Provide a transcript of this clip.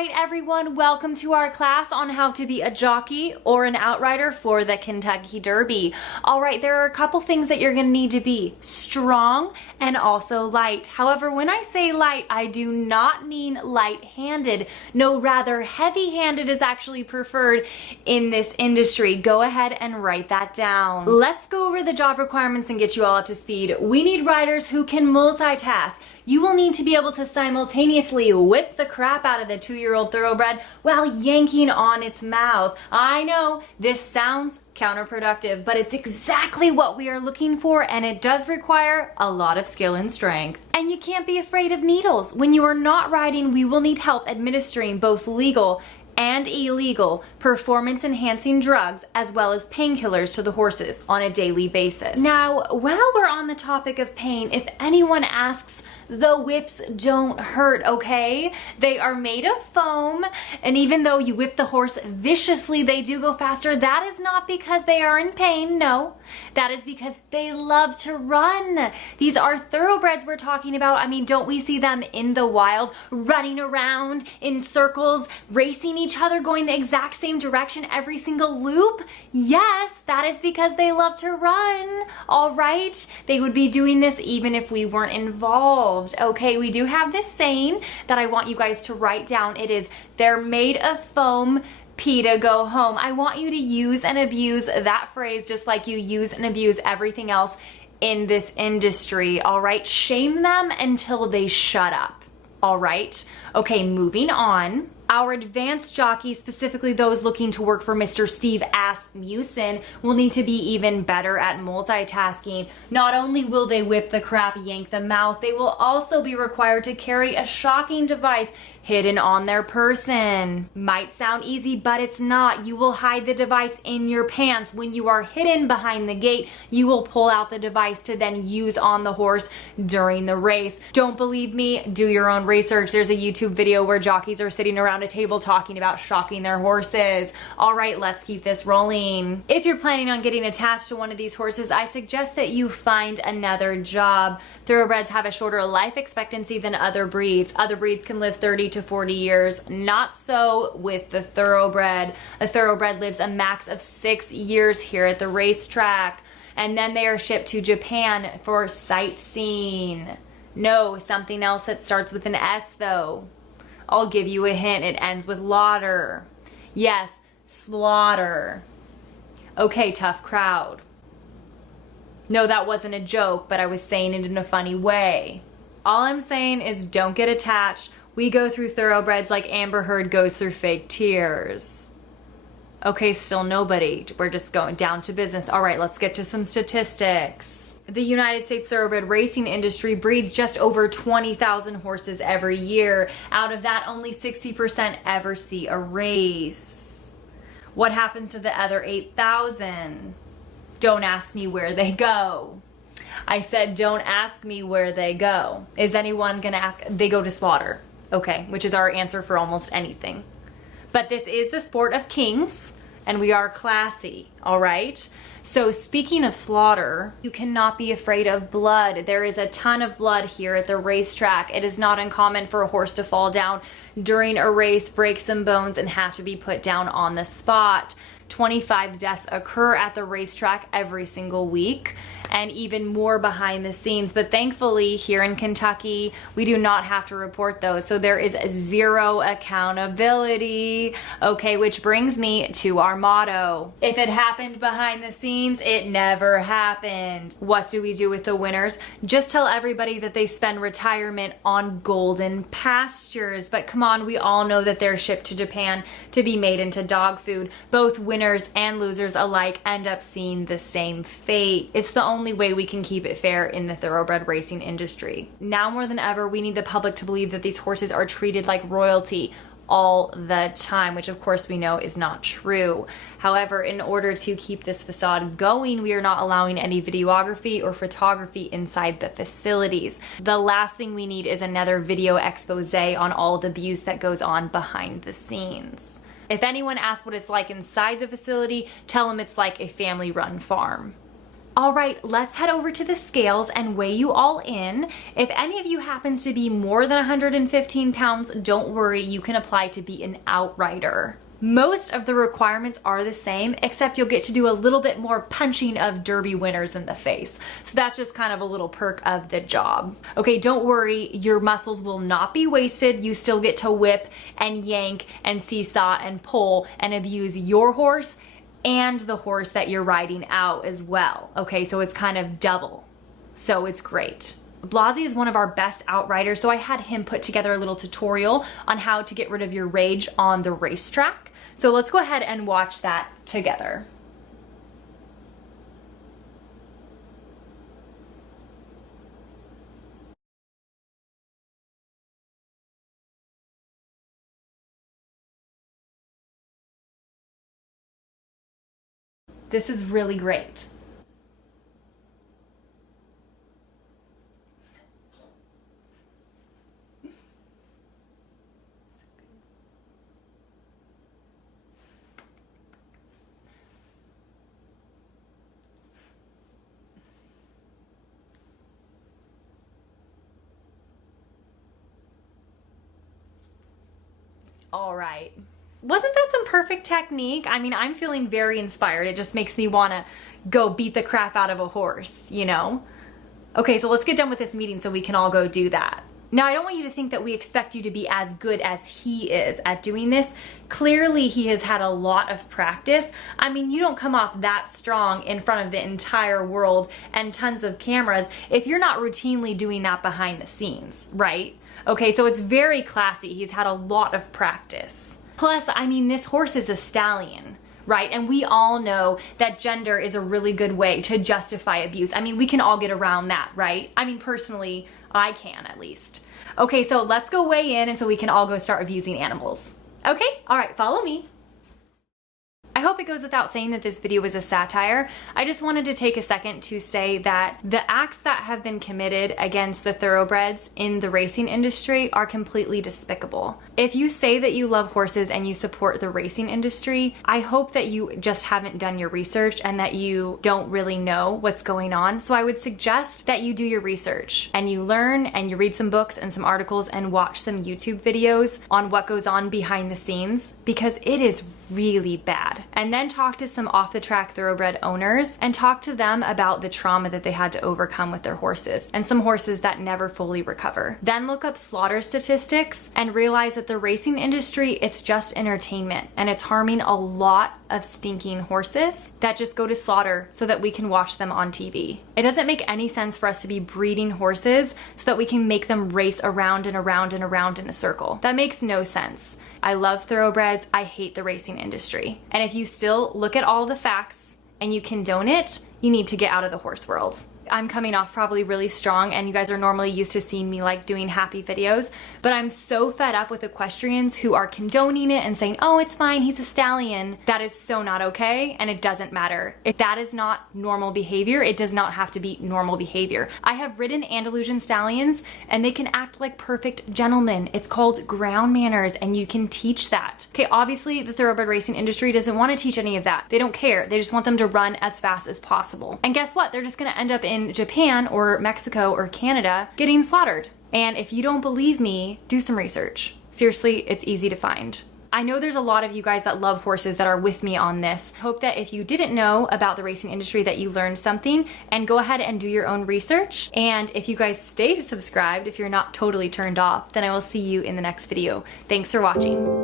right, everyone, welcome to our class on how to be a jockey or an outrider for the Kentucky Derby. All right, there are a couple things that you're gonna need to be: strong and also light. However, when I say light, I do not mean light-handed. No, rather heavy-handed is actually preferred in this industry. Go ahead and write that down. Let's go over the job requirements and get you all up to speed. We need riders who can multitask. You will need to be able to simultaneously whip the crap out of the 2-year-old thoroughbred while yanking on its mouth. I know this sounds counterproductive, but it's exactly what we are looking for, and it does require a lot of skill and strength. And you can't be afraid of needles. When you are not riding, we will need help administering both legal and illegal performance-enhancing drugs as well as painkillers to the horses on a daily basis. Now, while we're on the topic of pain, if anyone asks, the whips don't hurt, okay? They are made of foam, and even though you whip the horse viciously, they do go faster. That is not because they are in pain, no. That is because they love to run. These are thoroughbreds we're talking about. I mean, don't we see them in the wild, running around in circles, racing each other, going the exact same direction every single loop? Yes, that is because they love to run, all right? They would be doing this even if we weren't involved. Okay, we do have this saying that I want you guys to write down. It is, they're made of foam, PETA go home. I want you to use and abuse that phrase just like you use and abuse everything else in this industry, all right? Shame them until they shut up, all right? Okay, moving on. Our advanced jockeys, specifically those looking to work for Mr. Steve Asmussen, will need to be even better at multitasking. Not only will they whip the crap, yank the mouth, they will also be required to carry a shocking device hidden on their person. Might sound easy, but it's not. You will hide the device in your pants. When you are hidden behind the gate, you will pull out the device to then use on the horse during the race. Don't believe me? Do your own research. There's a YouTube video where jockeys are sitting around a table talking about shocking their horses. All right, let's keep this rolling. If you're planning on getting attached to one of these horses, I suggest that you find another job. Thoroughbreds have a shorter life expectancy than other breeds. Other breeds can live 30 to 40 years. Not so with the thoroughbred. A thoroughbred lives a max of 6 years here at the racetrack, and then they are shipped to Japan for sightseeing. No, something else that starts with an S though. I'll give you a hint, it ends with laughter. Yes, slaughter. Okay, tough crowd. No, that wasn't a joke, but I was saying it in a funny way. All I'm saying is don't get attached. We go through thoroughbreds like Amber Heard goes through fake tears. Okay, still nobody. We're just going down to business. All right, let's get to some statistics. The United States thoroughbred racing industry breeds just over 20,000 horses every year. Out of that, only 60% ever see a race. What happens to the other 8,000? Don't ask me where they go. I said don't ask me where they go. Is anyone gonna ask? They go to slaughter. Okay, which is our answer for almost anything. But this is the sport of kings, and we are classy, all right? So speaking of slaughter, you cannot be afraid of blood. There is a ton of blood here at the racetrack. It is not uncommon for a horse to fall down during a race, break some bones, and have to be put down on the spot. 25 deaths occur at the racetrack every single week, and even more behind the scenes. But thankfully, here in Kentucky, we do not have to report those. So there is zero accountability. Okay, which brings me to our motto. If it happened behind the scenes, it never happened. What do we do with the winners? Just tell everybody that they spend retirement on golden pastures. But come on, we all know that they're shipped to Japan to be made into dog food. Both winners and losers alike end up seeing the same fate. It's the only way we can keep it fair in the thoroughbred racing industry. Now more than ever, we need the public to believe that these horses are treated like royalty all the time, which of course we know is not true. However, in order to keep this facade going, we are not allowing any videography or photography inside the facilities. The last thing we need is another video expose on all the abuse that goes on behind the scenes. If anyone asks what it's like inside the facility, tell them it's like a family-run farm. All right, let's head over to the scales and weigh you all in. If any of you happens to be more than 115 pounds, don't worry, you can apply to be an outrider. Most of the requirements are the same, except you'll get to do a little bit more punching of Derby winners in the face. So that's just kind of a little perk of the job. Okay, don't worry, your muscles will not be wasted. You still get to whip and yank and seesaw and pull and abuse your horse and the horse that you're riding out as well. Okay, so it's kind of double. So it's great. Blasey is one of our best outriders, so I had him put together a little tutorial on how to get rid of your rage on the racetrack. So let's go ahead and watch that together. This is really great. All right. Wasn't that some perfect technique? I mean, I'm feeling very inspired. It just makes me want to go beat the crap out of a horse, you know? Okay, so let's get done with this meeting so we can all go do that. Now, I don't want you to think that we expect you to be as good as he is at doing this. Clearly, he has had a lot of practice. I mean, you don't come off that strong in front of the entire world and tons of cameras if you're not routinely doing that behind the scenes, right? Okay, so it's very classy. He's had a lot of practice. Plus, I mean, this horse is a stallion, right? And we all know that gender is a really good way to justify abuse. I mean, we can all get around that, right? I mean, personally, I can at least. Okay, so let's go weigh in and so we can all go start abusing animals. Okay, all right, follow me. I hope it goes without saying that this video is a satire. I just wanted to take a second to say that the acts that have been committed against the thoroughbreds in the racing industry are completely despicable. If you say that you love horses and you support the racing industry, I hope that you just haven't done your research and that you don't really know what's going on. So I would suggest that you do your research and you learn and you read some books and some articles and watch some YouTube videos on what goes on behind the scenes, because it is really bad. And then talk to some off-the-track thoroughbred owners and talk to them about the trauma that they had to overcome with their horses, and some horses that never fully recover. Then look up slaughter statistics and realize that the racing industry, it's just entertainment, and it's harming a lot of stinking horses that just go to slaughter so that we can watch them on TV. It doesn't make any sense for us to be breeding horses so that we can make them race around and around and around in a circle. That makes no sense. I love thoroughbreds. I hate the racing industry. And if you still look at all the facts and you condone it, you need to get out of the horse world. I'm coming off probably really strong, and you guys are normally used to seeing me like doing happy videos, but I'm so fed up with equestrians who are condoning it and saying, oh, it's fine, he's a stallion. That is so not okay, and it doesn't matter. If that is not normal behavior, it does not have to be normal behavior. I have ridden Andalusian stallions, and they can act like perfect gentlemen. It's called ground manners, and you can teach that. Okay, obviously the thoroughbred racing industry doesn't want to teach any of that. They don't care. They just want them to run as fast as possible. And guess what? They're just gonna end up in Japan or Mexico or Canada getting slaughtered. And if you don't believe me, do some research. Seriously, it's easy to find. I know there's a lot of you guys that love horses that are with me on this. Hope that if you didn't know about the racing industry that you learned something, and go ahead and do your own research. And if you guys stay subscribed, if you're not totally turned off, then I will see you in the next video. Thanks for watching.